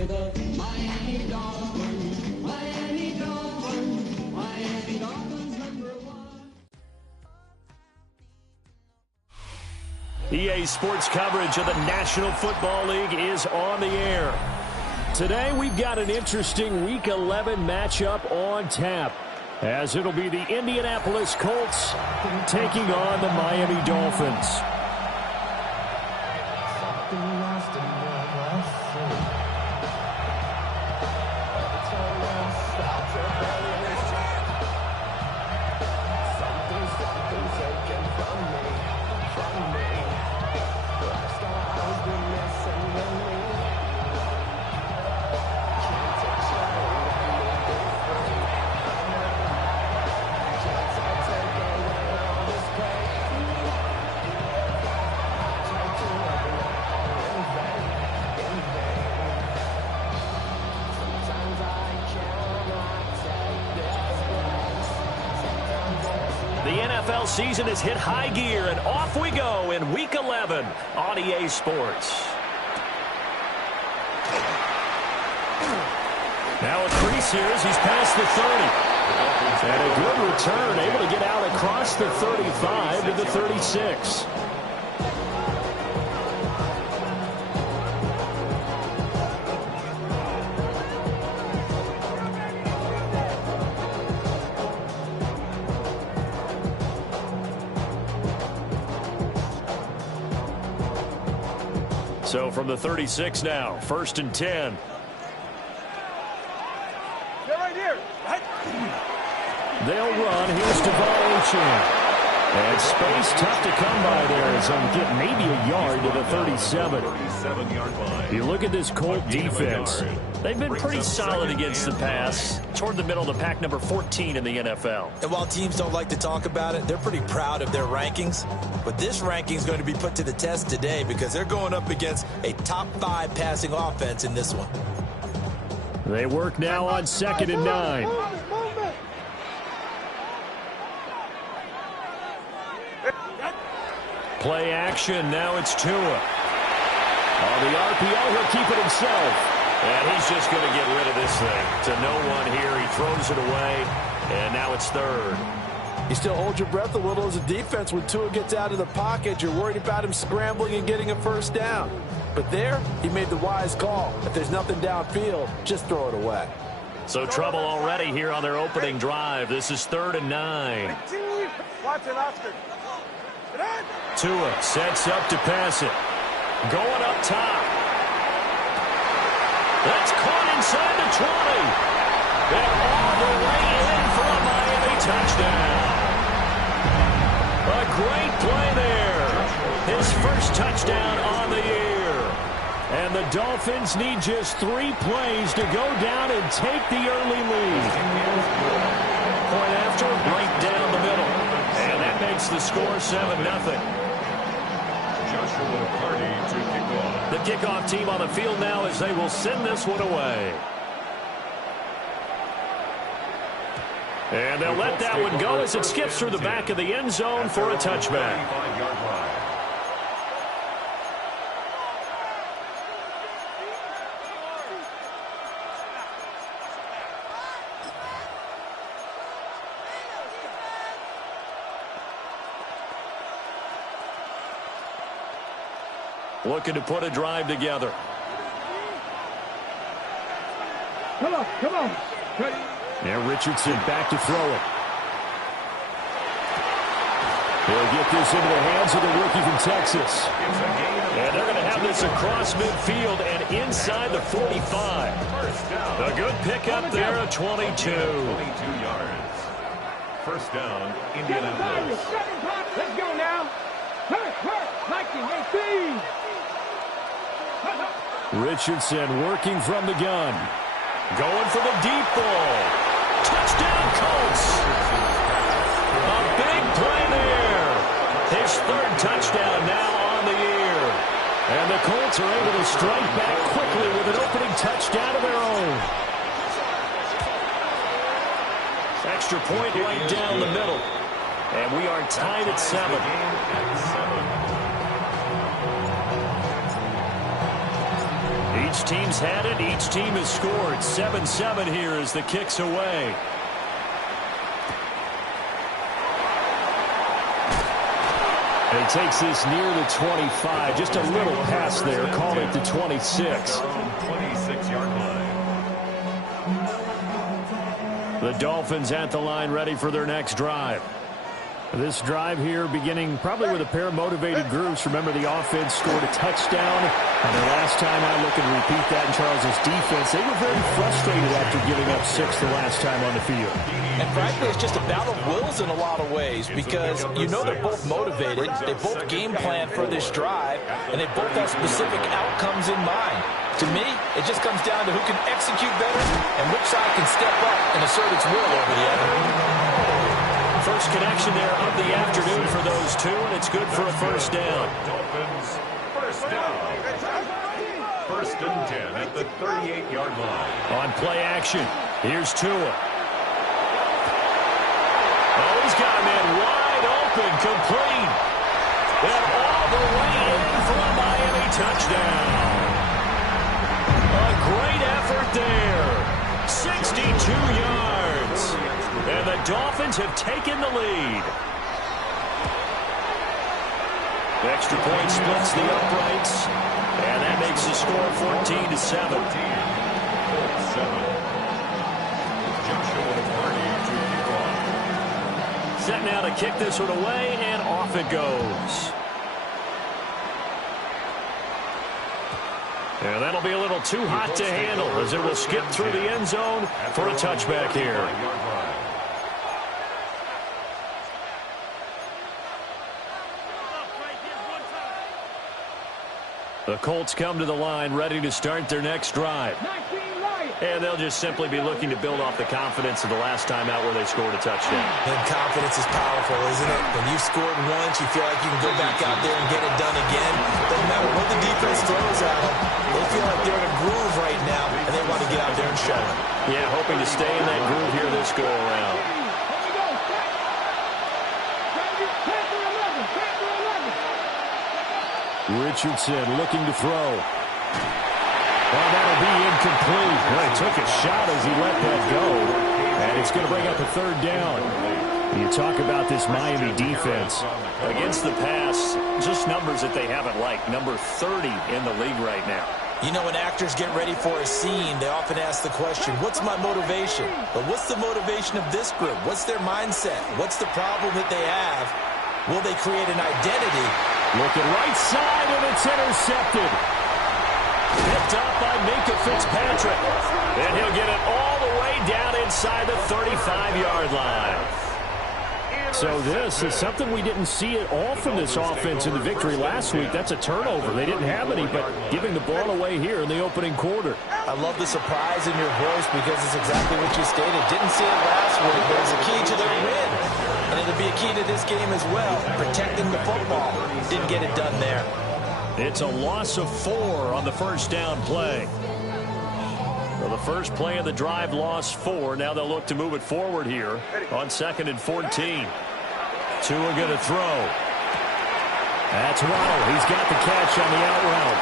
we're the Miami Dolphins. Miami Dolphins. Miami Dolphins #1. EA Sports coverage of the National Football League is on the air. Today we've got an interesting Week 11 matchup on tap, as it'll be the Indianapolis Colts taking on the Miami Dolphins. The NFL season has hit high gear, and off we go in Week 11 on EA Sports. Now a crease here as he's past the 30. And a good return, able to get out across the 35 to the 36. So from the 36 now, 1st and 10. They're right here. They'll run. Here's Devon. And space tough to come by there as I'm getting maybe a yard to the 37. 37-yard line. You look at this Colt defense. They've been pretty solid against the pass. Toward the middle of the pack, number 14 in the NFL. And while teams don't like to talk about it, they're pretty proud of their rankings. But this ranking is going to be put to the test today because they're going up against a top 5 passing offense in this one. They work now on 2nd and 9. Play action. Now it's Tua. On the RPO, he'll keep it himself. And he's just going to get rid of this thing. To no one here. He throws it away. And now it's 3rd. You still hold your breath a little as a defense when Tua gets out of the pocket. You're worried about him scrambling and getting a first down. But there, he made the wise call. If there's nothing downfield, just throw it away. So trouble already here on their opening drive. This is 3rd and 9. Watch it, Oscar. Tua sets up to pass it. Going up top. That's caught inside the 20. And all the way in for a Miami touchdown. A great play there. His first touchdown on the year. And the Dolphins need just 3 plays to go down and take the early lead. Point after, right down the middle. And that makes the score 7-0. The kickoff team on the field now as they will send this one away. And they'll let that one go as it skips through the back of the end zone for a touchback. Looking to put a drive together. Come on, come on. Now Richardson back to throw it. He'll get this into the hands of the rookie from Texas. And they're going to have this across midfield and inside the 45. A good pickup there at 22. 22 yards. First down, Indianapolis. Let's go now. Hurt, 1918. Richardson working from the gun. Going for the deep ball. Touchdown, Colts. A big play there. His 3rd touchdown now on the year. And the Colts are able to strike back quickly with an opening touchdown of their own. Extra point right down the middle. And we are tied at 7. Each team's had it. Each team has scored. 7-7 here as the kick's away. And he takes this near the 25. Just a little pass there. Call it the 26. 26-yard line. The Dolphins at the line ready for their next drive. This drive here beginning probably with a pair of motivated groups. Remember, the offense scored a touchdown. And the last time I look and repeat that in Charles's defense, they were very frustrated after giving up 6 the last time on the field. And frankly, it's just a battle of wills in a lot of ways because you know they're both motivated. They both game plan for this drive, and they both have specific outcomes in mind. To me, it just comes down to who can execute better and which side can step up and assert its will over the other. First connection there of the afternoon for those two, and it's good for a first down. Dolphins, first down. First and 10 at the 38-yard line. On play action, here's Tua. Oh, he's got a man wide open, complete. And all the way in for a Miami touchdown. A great effort there. 62 yards. And the Dolphins have taken the lead. Extra point splits the uprights. And that makes the score 14-7. Set now to kick this one away, and off it goes. And that'll be a little too hot to handle as it will skip through the end zone for a touchback here. The Colts come to the line ready to start their next drive. And they'll just simply be looking to build off the confidence of the last time out where they scored a touchdown. And confidence is powerful, isn't it? When you scored once, you feel like you can go back out there and get it done again. Doesn't matter what the defense throws at them. They feel like they're in a groove right now, and they want to get out there and show it. Yeah, hoping to stay in that groove here this go-around. Richardson looking to throw. Well, that'll be incomplete. Well, he took a shot as he let that go. And it's going to bring up a third down. You talk about this Miami defense. Against the pass, just numbers that they haven't liked. Number 30 in the league right now. You know, when actors get ready for a scene, they often ask the question, what's my motivation? But what's the motivation of this group? What's their mindset? What's the problem that they have? Will they create an identity? Looking right side, and it's intercepted. Picked up by Minka Fitzpatrick. And he'll get it all the way down inside the 35-yard line. So this is something we didn't see at all from this offense in the victory last week. That's a turnover. They didn't have any, but giving the ball away here in the opening quarter. I love the surprise in your voice because it's exactly what you stated. Didn't see it last week, but it's a key to their win. And it'll be a key to this game as well, protecting the football. Didn't get it done there. It's a loss of 4 on the first down play. Well, the first play of the drive lost 4. Now they'll look to move it forward here on 2nd and 14. Tua going to throw. That's Waddle. He's got the catch on the out route.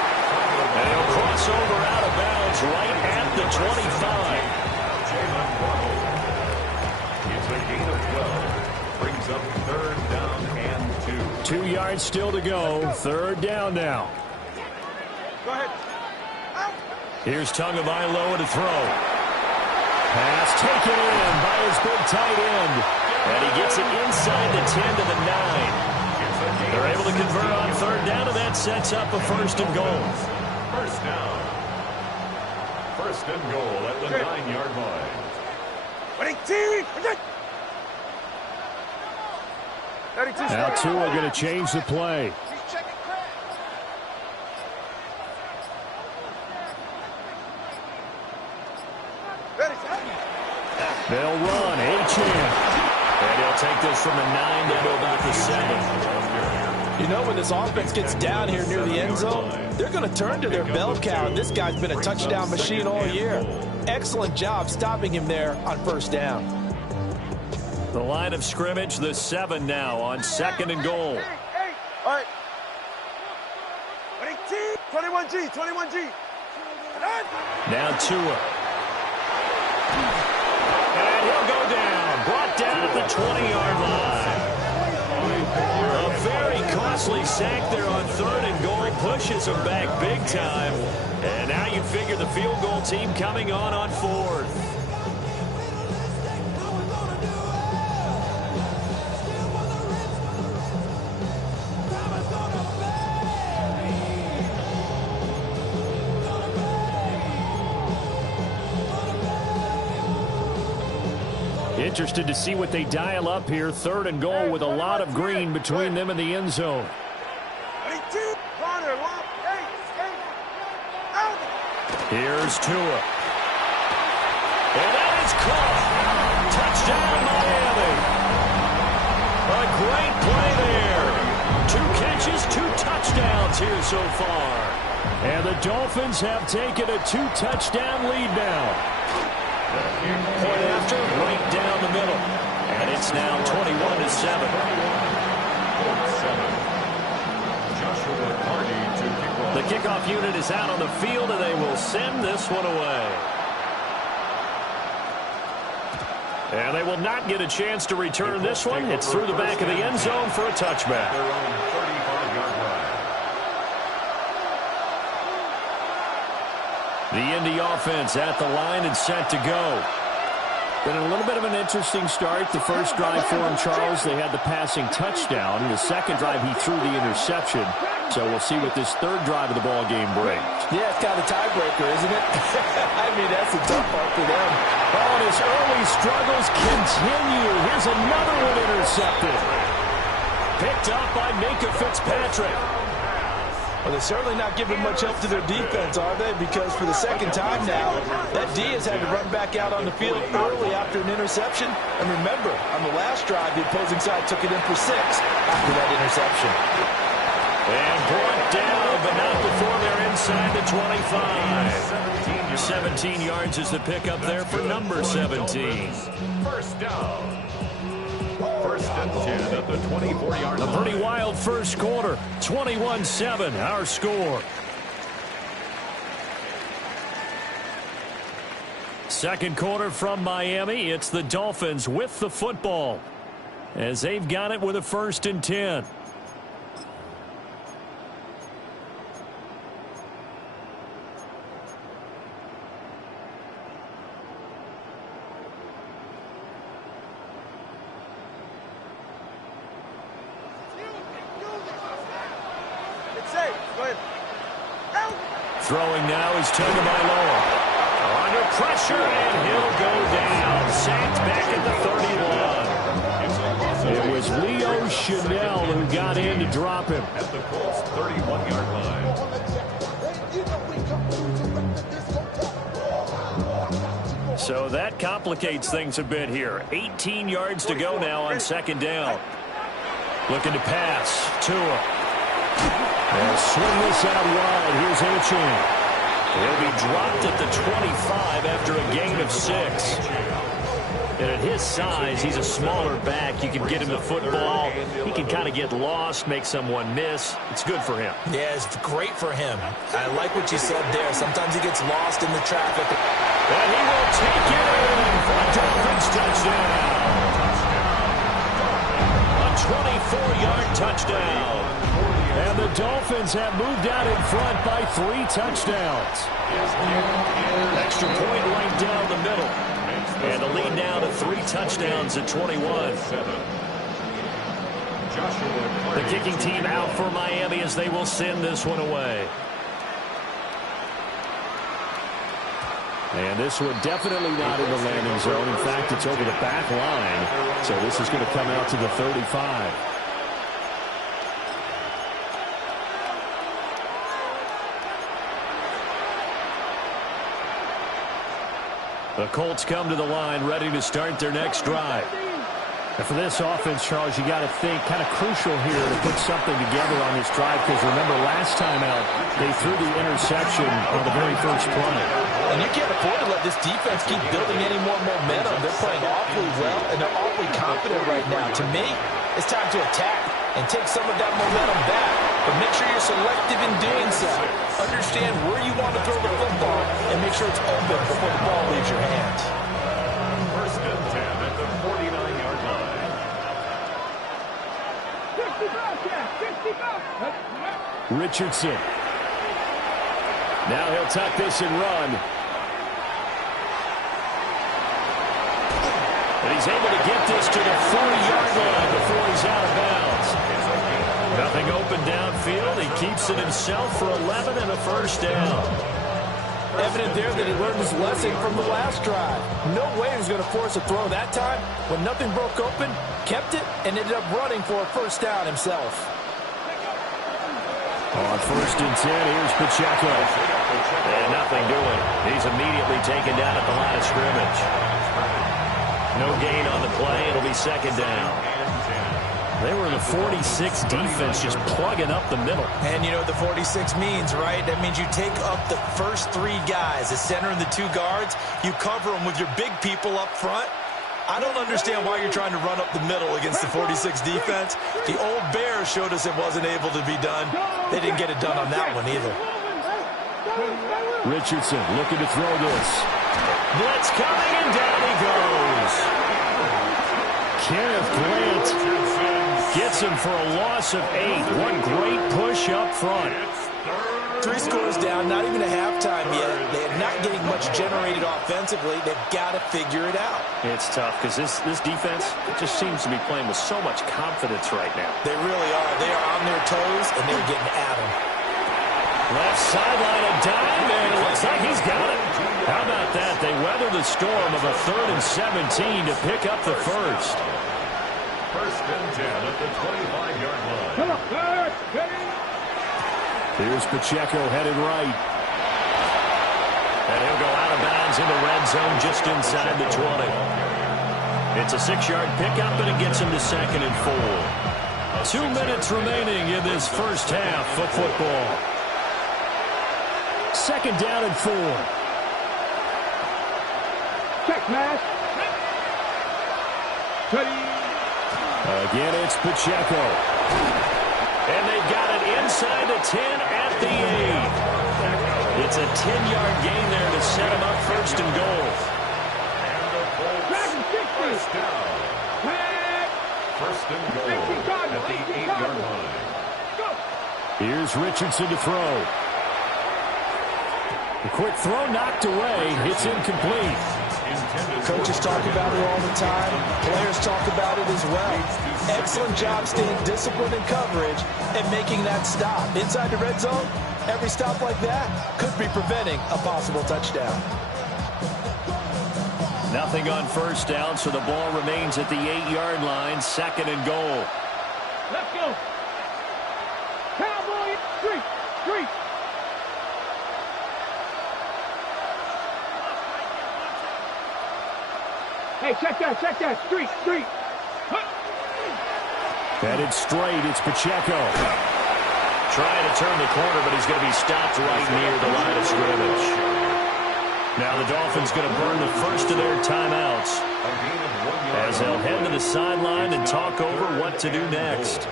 And he'll cross over out of bounds right at the 25. It's a gain of 12. Brings up 3rd down and 2. 2 yards still to go. 3rd down now. Go ahead. Here's Tagovailoa to throw. Pass taken in by his big tight end. And he gets it inside the 10 to the 9. They're able to convert on 3rd down, and that sets up a 1st and goal. First down. 1st and goal at the 9-yard line. Now Tua going to change the play. They'll run, Achane. And he'll take this from the 9 down to about the 7. You know, when this offense gets down here near the end zone, they're going to turn to their bell cow. This guy's been a touchdown machine all year. Excellent job stopping him there on 1st down. The line of scrimmage, the 7 now on 2nd and goal. All right. 21G, 21G. Now Tua. And he'll go down. Brought down at the 20-yard line. A very costly sack there on 3rd and goal. Pushes him back big time. And now you figure the field goal team coming on 4th. Interested to see what they dial up here. 3rd and goal with a lot of green between them and the end zone. Here's Tua. And that is caught. Touchdown, Miami. A great play there. 2 catches, 2 touchdowns here so far. And the Dolphins have taken a 2-touchdown lead now. Point after, right down the middle. And it's now 21-7. The kickoff unit is out on the field, and they will send this one away. And they will not get a chance to return this one. It's through the back of the end zone for a touchback. The Indy offense at the line and set to go. Been a little bit of an interesting start. The first drive for him, Charles, they had the passing touchdown. The second drive, he threw the interception. So we'll see what this 3rd drive of the ball game brings. Yeah, it's kind of a tiebreaker, isn't it? I mean, that's a tough part for them. Oh, and his early struggles continue. Here's another one intercepted. Picked up by Minka Fitzpatrick. Well, they're certainly not giving much help to their defense, are they? Because for the second time now, that D has had to run back out on the field early after an interception. And remember, on the last drive, the opposing side took it in for 6 after that interception. And brought down, but not before they're inside the 25. 17 yards is the pickup there for number 17. First down. 1st and 10 at the 24-yard line. A pretty wild first quarter. 21-7, our score. Second quarter from Miami. It's the Dolphins with the football, as they've got it with a 1st and 10. Throwing now is Tagovailoa. Under pressure, and he'll go down. Sacked back at the 31. It was Leo Chanel who got in to drop him. At the Colts 31-yard line. So that complicates things a bit here. 18 yards to go now on 2nd down. Looking to pass. Tua. And swing this out wide. Here's Achane. He'll be dropped at the 25 after a gain of 6. And at his size, he's a smaller back. You can get him the football. He can kind of get lost, make someone miss. It's good for him. Yeah, it's great for him. I like what you said there. Sometimes he gets lost in the traffic. And he will take it in for a Dolphins touchdown. A 24-yard touchdown. And the Dolphins have moved out in front by 3 touchdowns. Extra point right down the middle. And the lead now to 3 touchdowns at 21. The kicking team out for Miami as they will send this one away. And this one definitely not in the landing zone. In fact, it's over the back line. So this is going to come out to the 35. The Colts come to the line ready to start their next drive. And for this offense, Charles, you got to think kind of crucial here to put something together on this drive, because remember last time out they threw the interception on the very first play. And you can't afford to let this defense keep building any more momentum. They're playing awfully well, and they're awfully confident right now. To me, it's time to attack and take some of that momentum back. But make sure you're selective in doing so. Understand where you want to throw the football and make sure it's open before the ball leaves your hands. First and 10 at the 49-yard line. Richardson. Now he'll tuck this and run. And he's able to get this to the 40-yard line before he's out of bounds. Nothing open downfield. He keeps it himself for 11 and a first down. Evident there that he learned his lesson from the last drive. No way he was going to force a throw that time. When nothing broke open, kept it, and ended up running for a first down himself. On first and 10, here's Pacheco. And nothing doing. He's immediately taken down at the line of scrimmage. No gain on the play. It'll be second down. They were in the 46 defense, just plugging up the middle. And you know what the 46 means, right? That means you take up the first three guys, the center and the two guards. You cover them with your big people up front. I don't understand why you're trying to run up the middle against the 46 defense. The old Bears showed us it wasn't able to be done. They didn't get it done on that one either. Richardson looking to throw this. Blitz coming, and down he goes. Kenneth Grant gets him for a loss of 8. One great push up front. 3 scores down, not even a halftime yet. They're not getting much generated offensively. They've got to figure it out. It's tough because this defense just seems to be playing with so much confidence right now. They really are. They are on their toes, and they're getting at them. Left sideline a dime, and it looks like he's got it. How about that? They weather the storm of a 3rd and 17 to pick up the first. First and 10 at the 25-yard line. Here's Pacheco headed right. And he'll go out of bounds in the red zone just inside the 20. It's a 6-yard pickup, and it gets him to 2nd and 4. 2 minutes remaining in this first half of football. 2nd down and 4. Check, Mash. Again, it's Pacheco. And they've got it inside the 10 at the 8. It's a 10-yard gain there to set him up 1st and goal. And the Colts first down. First and goal at the 8-yard line. Here's Richardson to throw. A quick throw knocked away. It's incomplete. Coaches talk about it all the time. Players talk about it as well. Excellent job staying disciplined in coverage and making that stop. Inside the red zone, every stop like that could be preventing a possible touchdown. Nothing on first down, so the ball remains at the 8-yard line. 2nd and goal. Let's go. Cowboy, street. Hey, check that, street. Headed straight, it's Pacheco. Trying to turn the corner, but he's going to be stopped right near the line of scrimmage. Now the Dolphins going to burn the first of their timeouts as they'll head to the sideline and talk over what to do next.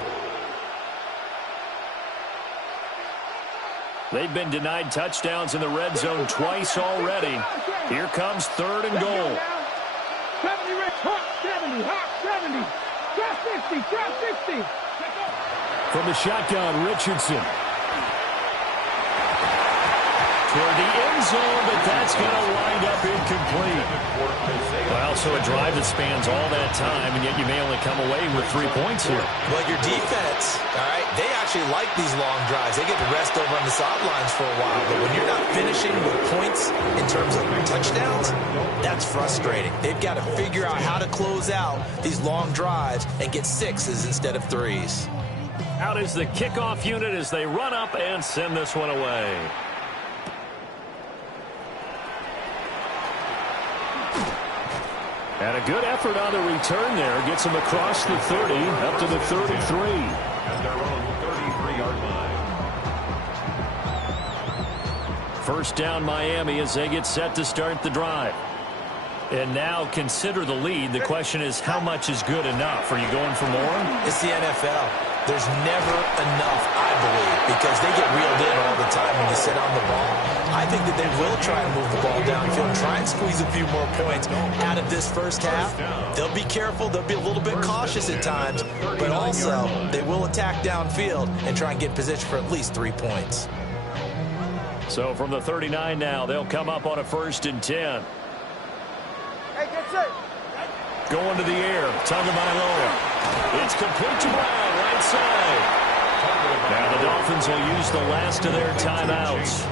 They've been denied touchdowns in the red zone twice already. Here comes 3rd and goal. 70, Rich, hot 70. Drop 60. From the shotgun, Richardson. Toward the end zone, but that's going to wind up incomplete. Well, so a drive that spans all that time, and yet you may only come away with 3 points here. Well, your defense, all right, they actually like these long drives. They get to rest over on the sidelines for a while. But when you're not finishing with points in terms of touchdowns, that's frustrating. They've got to figure out how to close out these long drives and get 6s instead of 3s. Out is the kickoff unit as they run up and send this one away. And a good effort on the return there. Gets him across the 30, up to the 33. At their own 33-yard line. First down Miami as they get set to start the drive. And now consider the lead. The question is, how much is good enough? Are you going for more? It's the NFL. There's never enough, I believe, because they get reeled in all the time when you sit on the ball. I think that they will try and move the ball downfield, try and squeeze a few more points out of this first half. They'll be careful. They'll be a little bit cautious at times, but also they will attack downfield and try and get position for at least 3 points. So from the 39 now, they'll come up on a 1st and 10. Hey, get set. Going to the air. Tagovailoa. It's complete to Brown, right side. Now the Dolphins will use the last of their timeouts,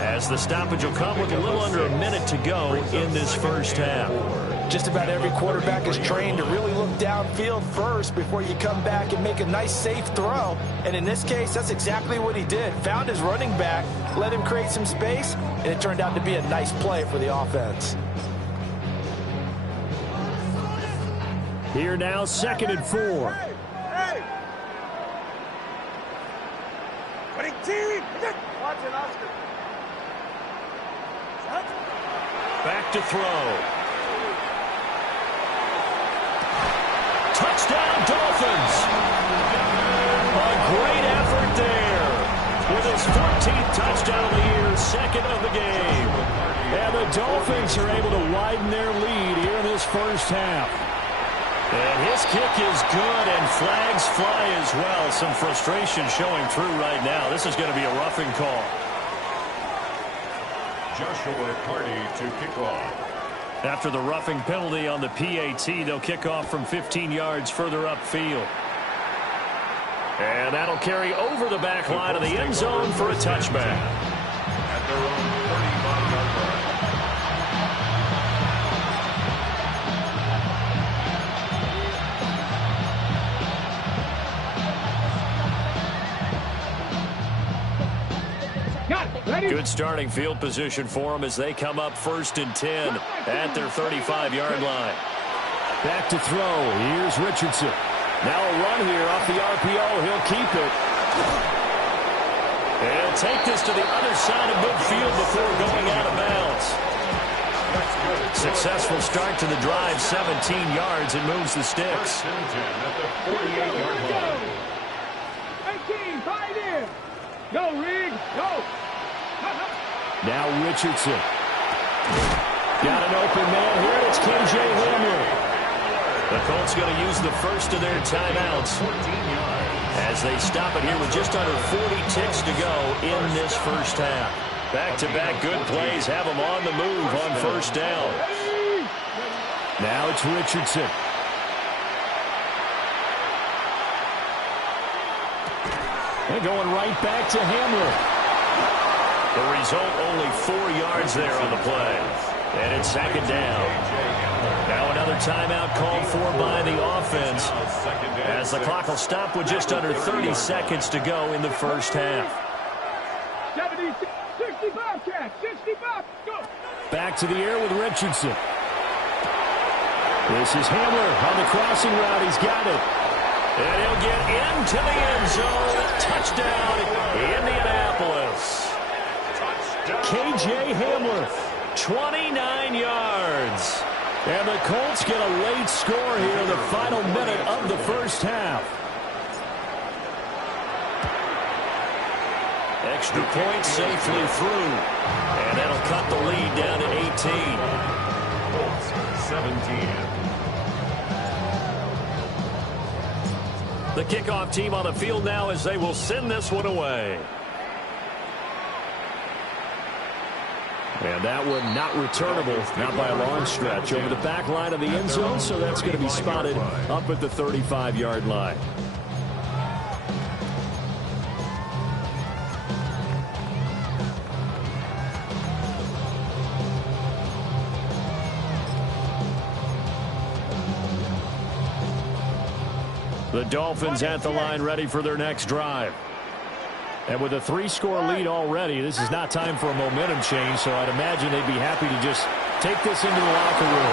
as the stoppage will come with a little under a minute to go in this first half. Just about every quarterback is trained to really look downfield first before you come back and make a nice, safe throw. And in this case, that's exactly what he did. Found his running back, let him create some space, and it turned out to be a nice play for the offense. Here now, 2nd and 4. Hey! Watch it, Oscar. Back to throw. Touchdown, Dolphins. A great effort there. With his 14th touchdown of the year, 2nd of the game. And the Dolphins are able to widen their lead here in this first half. And his kick is good, and flags fly as well. Some frustration showing through right now. This is going to be a roughing call. Joshua Carty to kick off. After the roughing penalty on the PAT, they'll kick off from 15 yards further upfield. And that'll carry over the back line of the end zone for a touchback. At their own 35-yard line. Good starting field position for them as they come up 1st and 10 at their 35-yard line. Back to throw. Here's Richardson. Now a run here off the RPO. He'll keep it. And take this to the other side of midfield before going out of bounds. Successful start to the drive, 17 yards, and moves the sticks. 1st and 10 at the 48-yard line. 18, tight end. Go, Riggs, go. Now Richardson. Got an open man here. It's KJ Hamler. The Colts going to use the first of their timeouts as they stop it here with just under 40 ticks to go in this first half. Back-to-back good plays have them on the move on 1st down. Now it's Richardson. They're going right back to Hamler. The result, only 4 yards there on the play. And it's 2nd down. Now another timeout called for by the offense, as the clock will stop with just under 30 seconds to go in the first half. 70, 65, catch, 65, go. Back to the air with Richardson. This is Hamler on the crossing route. He's got it. And he'll get into the end zone. Touchdown, Indianapolis. KJ Hamler, 29 yards. And the Colts get a late score here in the final minute of the first half. Extra point safely through. And that'll cut the lead down to 18. Colts 17. The kickoff team on the field now as they will send this one away. And that one not returnable, not by a long stretch, over the back line of the end zone, so that's going to be spotted up at the 35-yard line. The Dolphins at the line ready for their next drive. And with a 3-score lead already, this is not time for a momentum change, so I'd imagine they'd be happy to just take this into the locker room.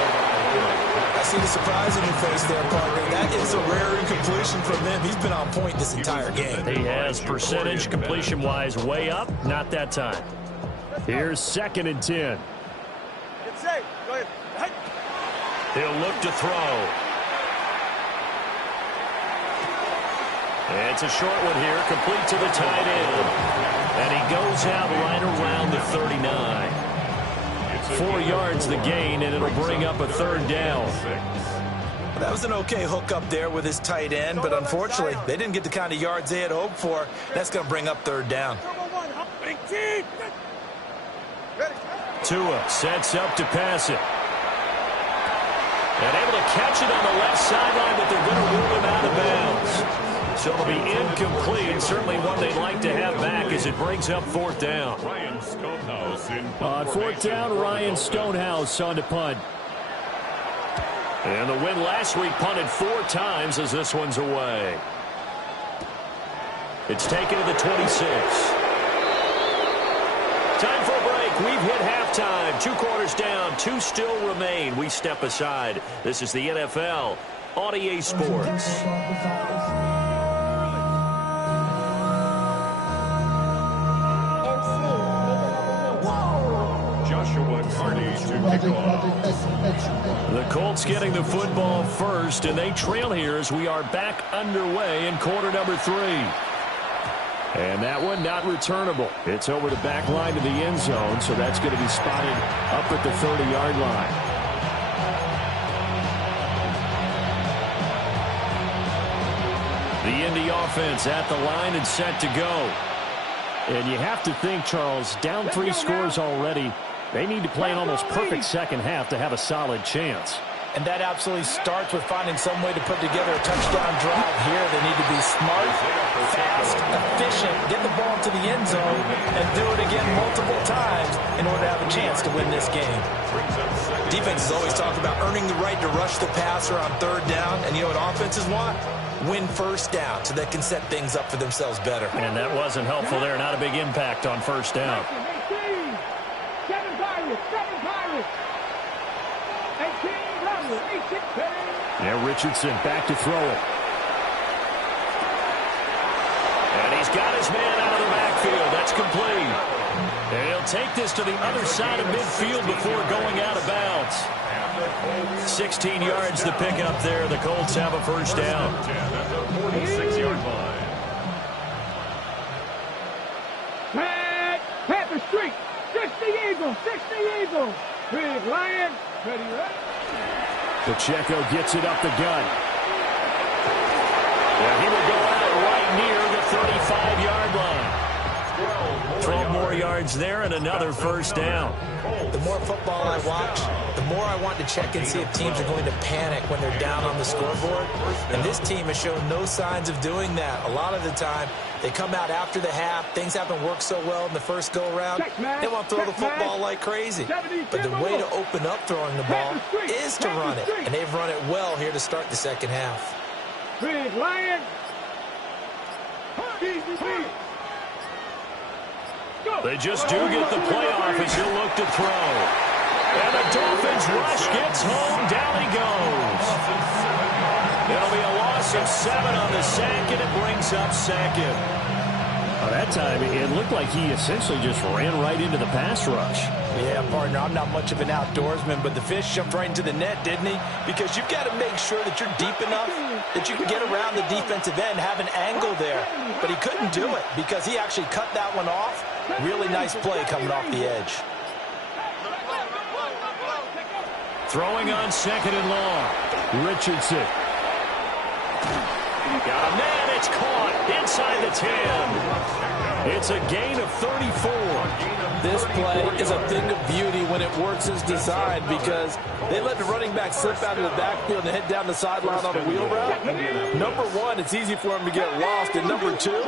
I see the surprise in your face there, Parker. That is a rare incompletion from him. He's been on point this entire game. He has percentage completion-wise way up, not that time. Here's 2nd and 10. Get safe. Go ahead. He'll look to throw. It's a short one here, complete to the tight end. And he goes out right around the 39. 4 yards the gain, and it'll bring up a third down. That was an okay hook up there with his tight end, but unfortunately, they didn't get the kind of yards they had hoped for. That's going to bring up third down. Tua sets up to pass it. And able to catch it on the left sideline, but they're going to rule him out of bounds. So it'll be incomplete. Certainly one they'd like to have back as it brings up fourth down. On fourth down, Ryan Stonehouse on to punt. And the win last week punted 4 times as this one's away. It's taken to the 26. Time for a break. We've hit halftime. 2 quarters down. 2 still remain. We step aside. This is the NFL on EA Sports. The Colts getting the football first, and they trail here as we are back underway in quarter number 3. And that one not returnable. It's over the back line to the end zone, so that's going to be spotted up at the 30-yard line. The Indy offense at the line and set to go. And you have to think, Charles, down 3 scores already. They need to play an almost perfect second half to have a solid chance. And that absolutely starts with finding some way to put together a touchdown drive here. They need to be smart, fast, efficient, get the ball to the end zone, and do it again multiple times in order to have a chance to win this game. Defenses always talk about earning the right to rush the passer on third down, and you know what offenses want? Win first down so they can set things up for themselves better. And that wasn't helpful there. Not a big impact on first down. 7 Pirates. 18 Rebels. 18. Yeah, Richardson back to throw it. And he's got his man out of the backfield. That's complete. And he'll take this to the other side of midfield before going out of bounds. 16 yards to pick up there. The Colts have a first down. 46-yard line. Panther Street. 60 Eagles. 60 Eagles. Big Lion. Ready, ready. Pacheco gets it up the gut. And he will go out right near the 35-yard line. 12 more yards there and another first down. The more football I watch, the more I want to check and see if teams are going to panic when they're down on the scoreboard. And this team has shown no signs of doing that. A lot of the time, they come out after the half. Things haven't worked so well in the first go-around. They want to throw the football like crazy. But the way to open up throwing the ball is to run it. And they've run it well here to start the second half. Big Lion. They just do get the playoff as he'll look to throw. And the Dolphins rush gets home. Down he goes. It'll be a loss of 7 on the sack, and it brings up second. That time, it looked like he essentially just ran right into the pass rush. Yeah, partner, I'm not much of an outdoorsman, but the fish jumped right into the net, didn't he? Because you've got to make sure that you're deep enough that you can get around the defensive end, have an angle there. But he couldn't do it because he actually cut that one off. Really nice play coming off the edge. Throwing on second and long. Richardson. Got a man. It's caught inside the 10. It's a gain of 34. This play is a thing of beauty when it works as designed because they let the running back slip out of the backfield and head down the sideline on a wheel route. Number one, it's easy for him to get lost. And number two,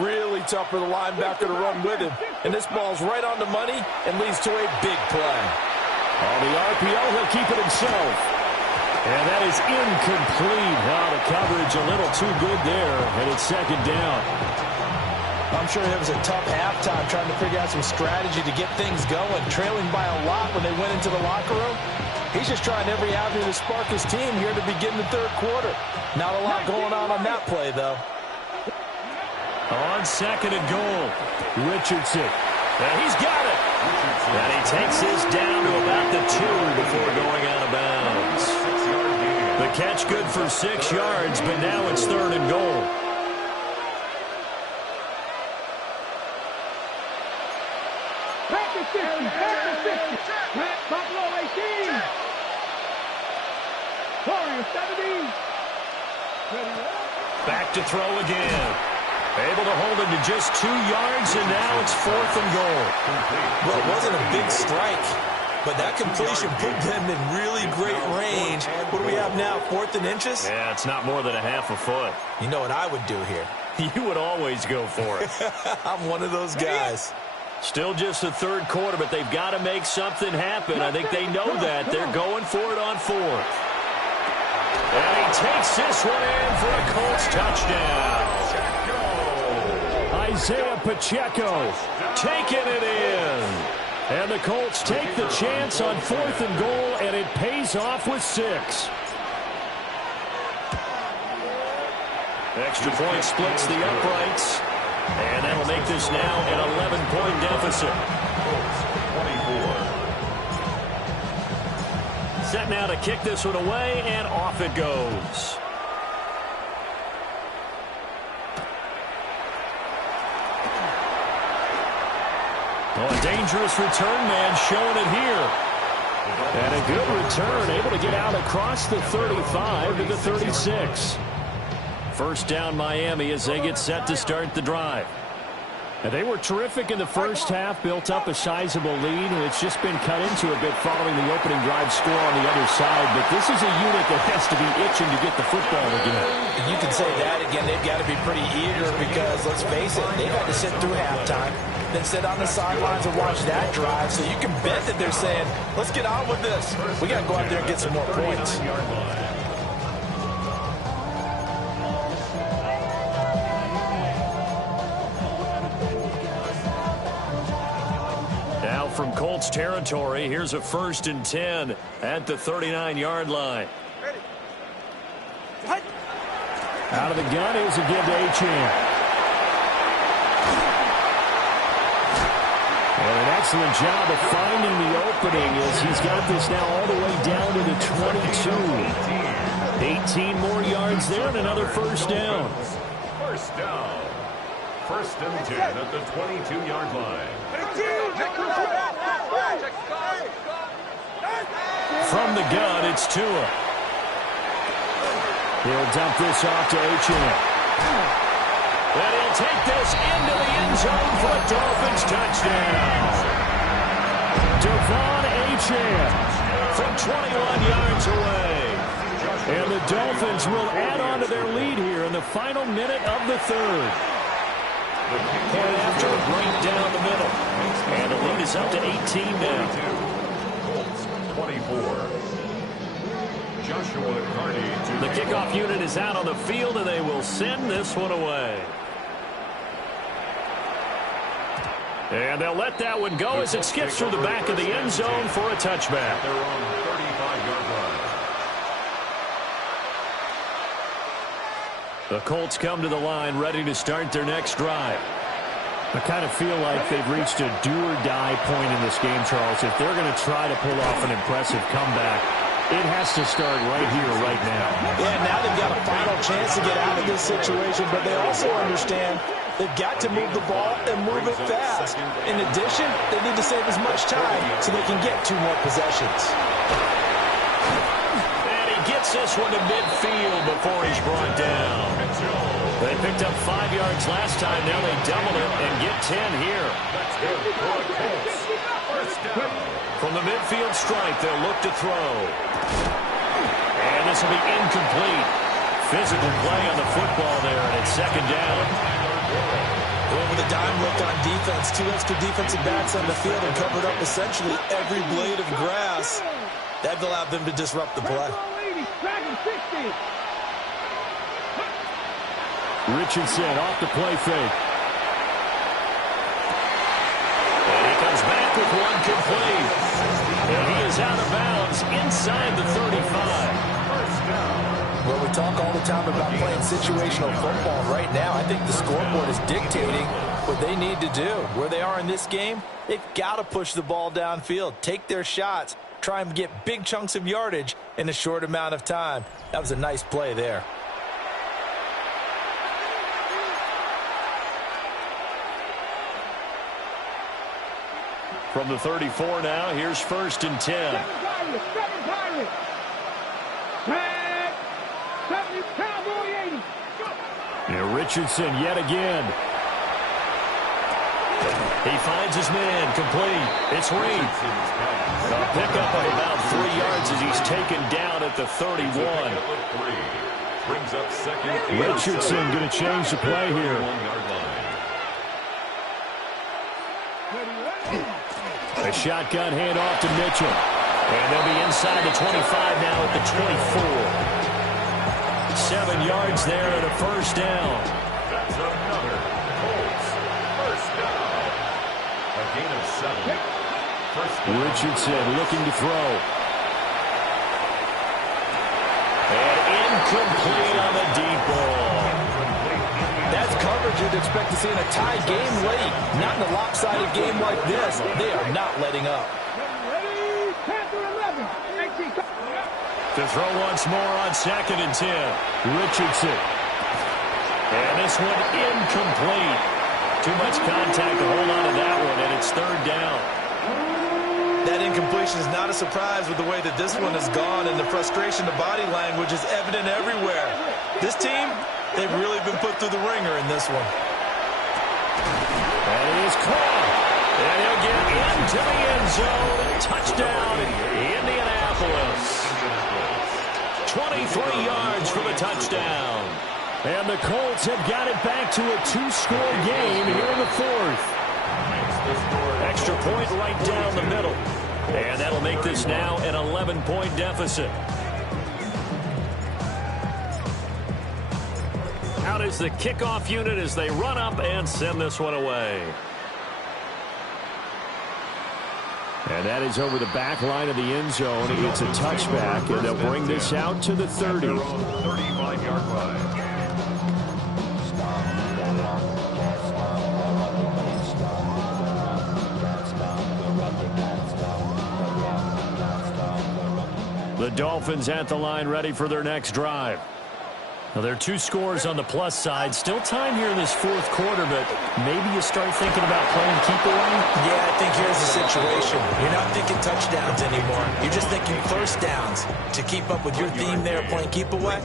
really tough for the linebacker to run with him. And this ball's right on the money and leads to a big play. On the RPO, he'll keep it himself. And that is incomplete. Now the coverage a little too good there, and it's second down. I'm sure it was a tough halftime trying to figure out some strategy to get things going. Trailing by a lot when they went into the locker room. He's just trying every avenue to spark his team here to begin the third quarter. Not a lot going on that play, though. On second and goal, Richardson. And he's got it. And he takes this down to about the 2 before going out of bounds. The catch good for 6 yards, but now it's third and goal. Back to throw again. Able to hold him to just 2 yards, and now it's 4th and goal. Well, it wasn't a big strike, but that completion put them in really great range. What do we have now, 4th and inches? Yeah, it's not more than a half a foot. You know what I would do here? You would always go for it. I'm one of those guys. Still just the 3rd quarter, but they've got to make something happen. I think they know that. They're going for it on 4th. And he takes this one in for a Colts touchdown. Isaiah Pacheco taking it in. And the Colts take the chance on 4th and goal, and it pays off with 6. Extra point splits the uprights. And that'll make this now an 11-point deficit. Set now to kick this one away, and off it goes. Oh, a dangerous return man showing it here. And a good return, able to get out across the 35 to the 36. First down Miami as they get set to start the drive. And they were terrific in the first half, built up a sizable lead, and it's just been cut into a bit following the opening drive score on the other side. But this is a unit that has to be itching to get the football again. You can say that again. They've got to be pretty eager because, let's face it, they've had to sit through halftime, then sit on the sidelines and watch that drive. So you can bet that they're saying, let's get on with this. We got to go out there and get some more points. From Colts territory, here's a 1st and 10 at the 39-yard line. Out of the gun is a give to Achane. And an excellent job of finding the opening as he's got this now all the way down to the 22. 18 more yards there and another first down. First down. 1st and 10 at the 22-yard line. From the gun, it's Tua. He'll dump this off to Achane. And he'll take this into the end zone for a Dolphins touchdown. Devon Achane from 21 yards away. And the Dolphins will add on to their lead here in the final minute of the 3rd. Point after a break down the middle. And the lead is up to 18 now. Colts 24. Joshua Carney. The kickoff unit is out on the field, and they will send this one away. And they'll let that one go as it skips through the back of the end zone for a touchback. They're on the 35-yard line. The Colts come to the line ready to start their next drive. I kind of feel like they've reached a do-or-die point in this game, Charles. If they're going to try to pull off an impressive comeback, it has to start right here, right now. Yeah, now they've got a final chance to get out of this situation, but they also understand they've got to move the ball and move it fast. In addition, they need to save as much time so they can get 2 more possessions. And he gets this one to midfield before he's brought down. They picked up 5 yards last time. Now they double it and get 10 here. From the midfield stripe, they'll look to throw. And this will be incomplete. Physical play on the football there, and it's 2nd down. Well, with a dime look on defense, 2 extra defensive backs on the field and covered up essentially every blade of grass. That allowed them to disrupt the play. Richardson off the play fake. And he comes back with one complete. And he is out of bounds inside the 35. Well, we talk all the time about playing situational football. Right now, I think the scoreboard is dictating what they need to do. Where they are in this game, they've got to push the ball downfield, take their shots, try and get big chunks of yardage in a short amount of time. That was a nice play there. From the 34 now, here's 1st and 10. Richardson yet again. He finds his man, complete. It's Reed. A pickup of about 3 yards as he's taken down at the 31. Brings up second. Richardson going to change the play here. A shotgun handoff to Mitchell. And they'll be inside the 25 now at the 24. 7 yards there and a first down. That's another Colts first down. A gain of 7. First down. Richardson looking to throw. And incomplete on the deep ball. That's coverage you'd expect to see in a tie game late. Not in a lopsided game like this. They are not letting up. To throw once more on 2nd and 10. Richardson. And this one incomplete. Too much contact to hold on to that one, and it's 3rd down. That incompletion is not a surprise with the way that this one has gone, and the frustration, the body language is evident everywhere. This team, they've really been put through the ringer in this one. And he is caught. And he'll get into the end zone. Touchdown, Indianapolis. 23 yards for the touchdown. And the Colts have got it back to a 2-score game here in the 4th. Extra point right down the middle. And that'll make this now an 11-point deficit. Out is the kickoff unit as they run up and send this one away. And that is over the back line of the end zone. It's a touchback, and they'll bring this out to the 30. 35-yard line. The Dolphins at the line, ready for their next drive. Now, there are 2 scores on the plus side. Still time here in this 4th quarter, but maybe you start thinking about playing keep away? Yeah, I think here's the situation. You're not thinking touchdowns anymore. You're just thinking first downs. To keep up with your theme there, playing keep away,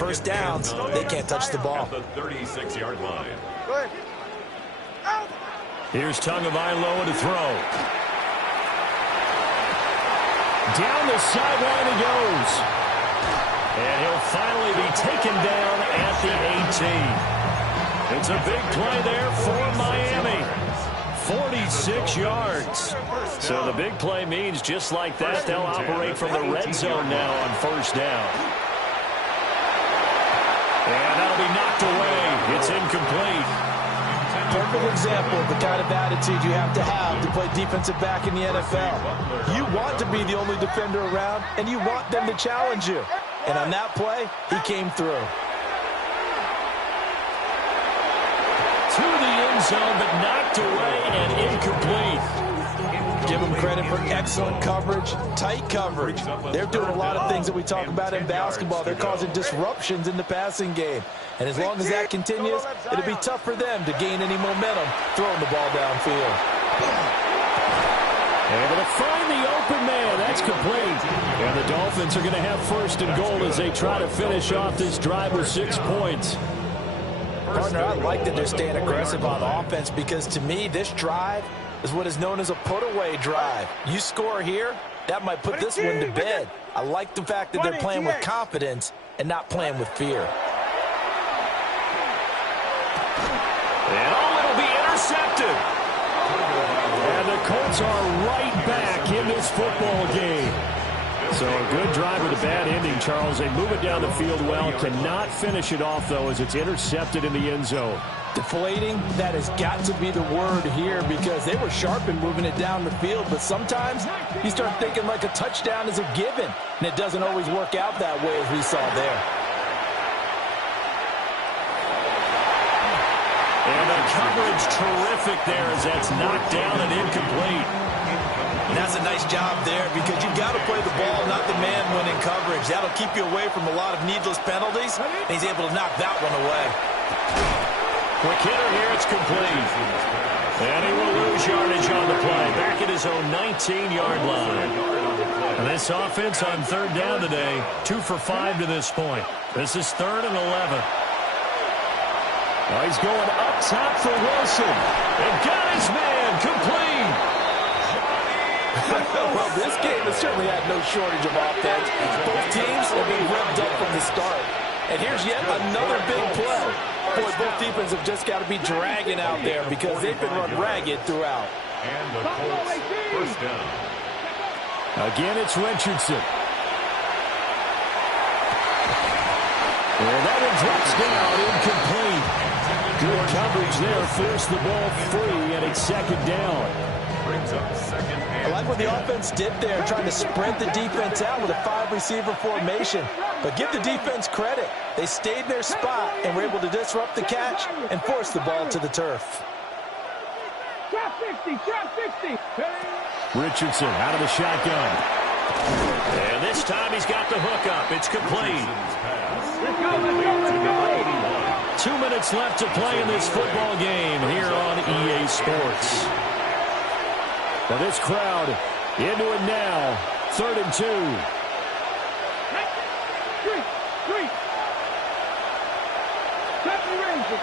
first downs, they can't touch the ball. At the 36-yard line. Here's Tagovailoa to throw. Down the sideline he goes. And he'll finally be taken down at the 18. It's a big play there for Miami. 46 yards. So the big play means just like that, they'll operate from the red zone now on first down. And that'll be knocked away. It's incomplete. Perfect example of the kind of attitude you have to play defensive back in the NFL. You want to be the only defender around, and you want them to challenge you. And on that play, he came through. To the end zone, but knocked away and incomplete. Give them credit for excellent coverage, tight coverage. They're doing a lot of things that we talk about in basketball. They're causing disruptions in the passing game. And as long as that continues, it'll be tough for them to gain any momentum throwing the ball downfield. Able to find the open man. That's complete. And the Dolphins are going to have first and goal as they try to finish off this drive with 6 points. Partner, I like that they're staying aggressive on offense because to me, this drive is what is known as a put-away drive. You score here, that might put this one to bed. I like the fact that they're playing with confidence and not playing with fear. And it'll be intercepted. And the Colts are right back in this football game. So a good drive with a bad ending, Charles. They move it down the field well. Cannot finish it off, though, as it's intercepted in the end zone. Deflating, that has got to be the word here because they were sharp in moving it down the field, but sometimes you start thinking like a touchdown is a given, and it doesn't always work out that way as we saw there. And the coverage terrific there as that's knocked down and incomplete. And that's a nice job there because you've got to play the ball, not the man when in coverage. That'll keep you away from a lot of needless penalties, and he's able to knock that one away. Quick hitter here, it's complete. And he will lose yardage on the play. Back at his own 19-yard line. And this offense on third down today, 2 for 5 to this point. This is 3rd and 11. Oh, he's going up top for Wilson. And got his man complete. Well, this game has certainly had no shortage of offense. Both teams have been revved up from the start. And here's yet another big play. Boy, both defenses have just got to be dragging out there because they've been run ragged throughout. And the Colts first down. Again, it's Richardson. And that one drops down, incomplete. Good coverage there, forced the ball free, and it's second down. Brings up second and I like what the offense did there, trying to spread the defense out with a 5-receiver formation. But give the defense credit. They stayed in their spot and were able to disrupt the catch and force the ball to the turf. Trap 60, trap 60. Richardson out of the shotgun. And this time he's got the hook up. It's complete. Let's go, let's go, let's go. 2 minutes left to play in this football game here on EA Sports. Now this crowd into it now. 3rd and 2. Three. 70 Rangers.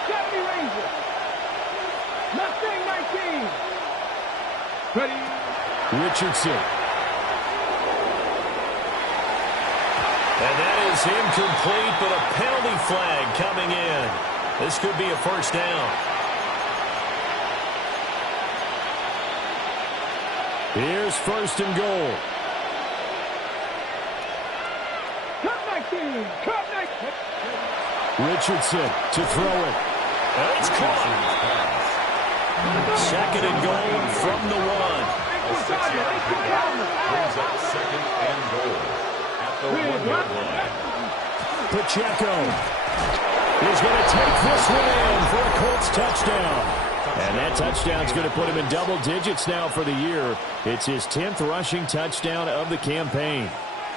Mustang 19. Ready. Richardson. And that is incomplete, but a penalty flag coming in. This could be a first down. Here's 1st and goal. Cut 19. Richardson to throw it. And it's caught. 2nd and goal from the 1. a 6-yard penalty. Brings up second and goal at the 1-yard line. Pacheco is going to take this one in for a Colts touchdown. And that touchdown's going to put him in double digits now for the year. It's his 10th rushing touchdown of the campaign.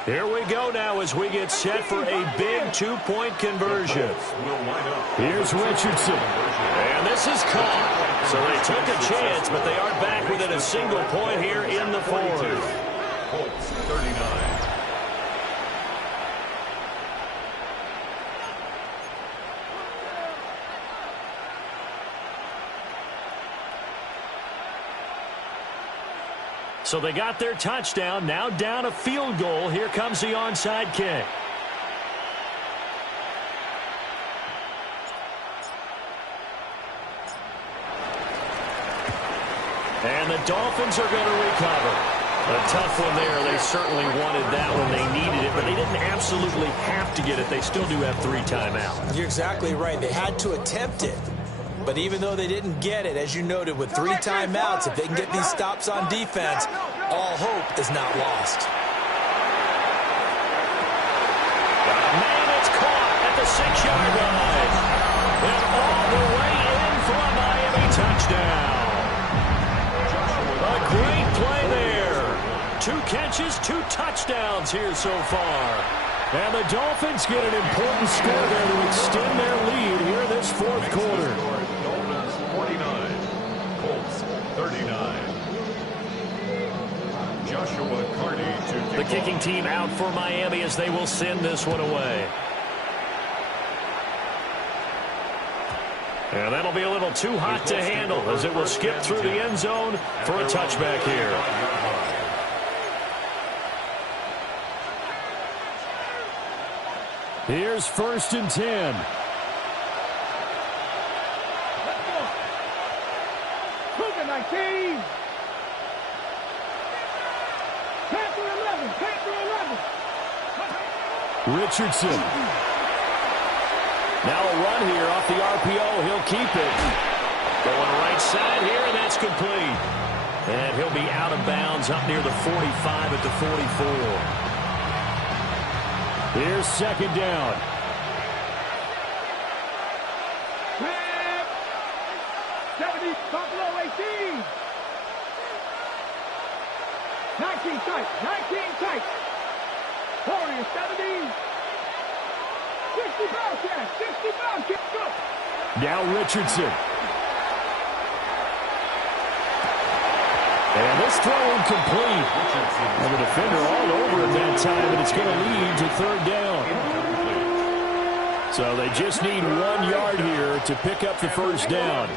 Here we go now as we get set for a big 2-point conversion. Here's Richardson. And this is caught. So they took a chance, but they are back within a single point here in the 4th. Colts 39. So they got their touchdown, now down a field goal. Here comes the onside kick. And the Dolphins are going to recover. A tough one there. They certainly wanted that one. They needed it, but they didn't absolutely have to get it. They still do have 3 timeouts. You're exactly right. They had to attempt it. But even though they didn't get it, as you noted, with 3 timeouts, if they can get these stops on defense, all hope is not lost. Man, it's caught at the 6-yard line. And all the way in for a Miami touchdown. A great play there. 2 catches, 2 touchdowns here so far. And the Dolphins get an important score there to extend their lead here in this 4th quarter. Dolphins 49, Colts 39. Joshua Carney to The kicking team out for Miami as they will send this one away. And that'll be a little too hot to handle as it will skip through the end zone for a touchback here. Here's 1st and 10. Cougar 19. Panther 11. Richardson. Now a run here off the RPO. He'll keep it. Going right side here, and that's complete. And he'll be out of bounds up near the 45 at the 44. Here's 2nd down. Red. 70. Buffalo 18. 19 tight. 19 tight. Warriors 70. 60 Bobcat. 60 Bobcat. Go. Now Richardson. And this throw incomplete. And the defender all over it that time, and it's going to lead to 3rd down. So So they just need 1 yard here to pick up the first down.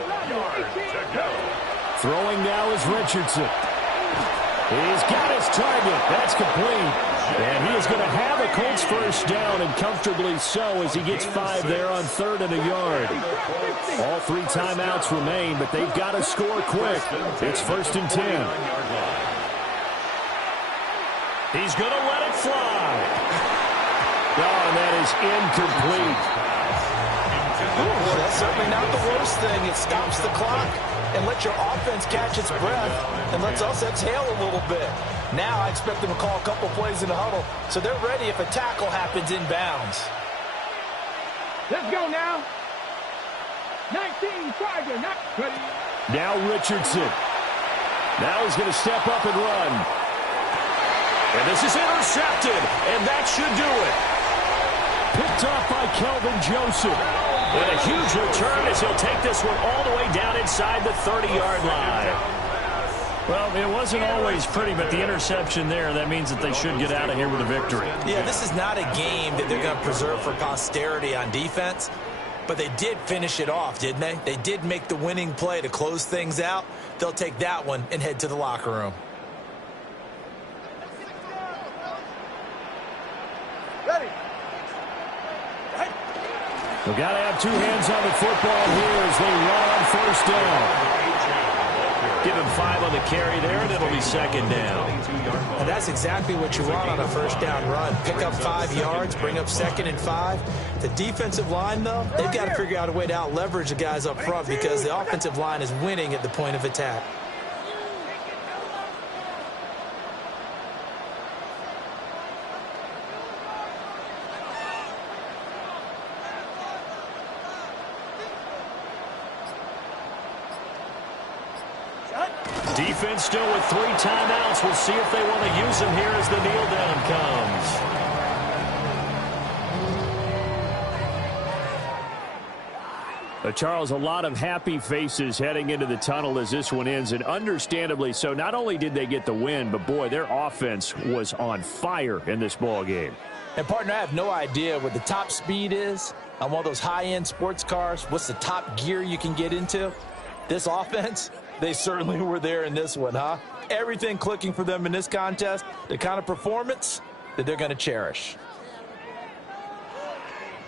Throwing now is Richardson. He's got his target. That's complete. And he is going to have a Colts first down, and comfortably so, as he gets 5 there on 3rd and a yard. All 3 timeouts remain, but they've got to score quick. It's 1st and 10. He's going to let it fly. Oh, and that is incomplete. Well, that's certainly not the worst thing. It stops the clock and lets your offense catch its breath and lets us exhale a little bit. Now I expect them to call a couple plays in the huddle so they're ready if a tackle happens in bounds. Let's go now. 19 Tiger, not ready. Now Richardson. Now he's going to step up and run. And this is intercepted, and that should do it. Picked off by Kelvin Joseph. And a huge return as he'll take this one all the way down inside the 30-yard line. Well, it wasn't always pretty, but the interception there, that means that they should get out of here with a victory. Yeah, this is not a game that they're going to preserve for posterity on defense, but they did finish it off, didn't they? They did make the winning play to close things out. They'll take that one and head to the locker room. Ready. We've got to have 2 hands on the football here as they run on first down. Give him 5 on the carry there, and it'll be 2nd down. And that's exactly what you want on a first down run. Pick up 5 yards, bring up 2nd and 5. The defensive line, though, they've got to figure out a way to out-leverage the guys up front because the offensive line is winning at the point of attack. Defense still with 3 timeouts. We'll see if they want to use them here as the kneel down comes. Charles, a lot of happy faces heading into the tunnel as this one ends, and understandably so. Not only did they get the win, but boy, their offense was on fire in this ball game. And partner, I have no idea what the top speed is on one of those high-end sports cars. What's the top gear you can get into? This offense, they certainly were there in this one, huh? Everything clicking for them in this contest, the kind of performance that they're going to cherish.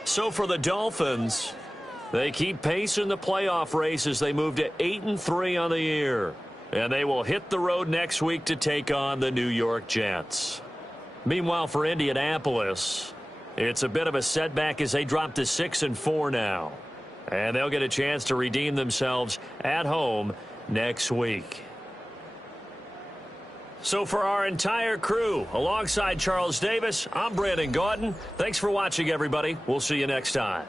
So for the Dolphins, they keep pace in the playoff race as they move to 8-3 on the year. And they will hit the road next week to take on the New York Jets. Meanwhile, for Indianapolis, it's a bit of a setback as they drop to 6-4 now. And they'll get a chance to redeem themselves at home next week. So for our entire crew, alongside Charles Davis, I'm Brandon Gaudin. Thanks for watching, everybody. We'll see you next time.